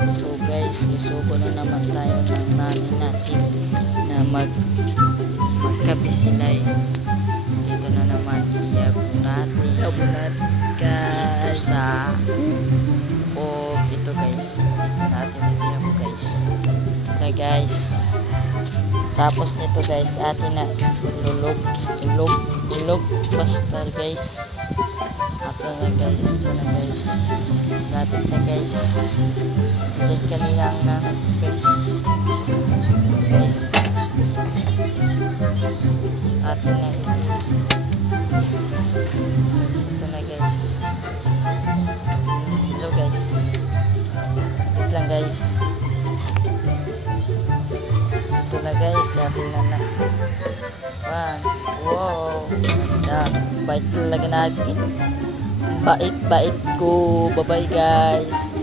So guys, isuko na naman tayo ng nanay natin na magkabisilay. Dito na naman iyabo natin. Iyabo natin guys. Sa ito guys. Dito natin iyabo guys. Ito guys. Tapos nito guys, atin na ilog pastar guys. Ito na guys, lapit na guys. Diyan kanina ang nanay ko guys. Guys, atin na ito na guys. Hello guys, ito lang guys. Ito na guys, atin na wow, ganda. Bait talaga natin. Bait ko. Bye bye guys.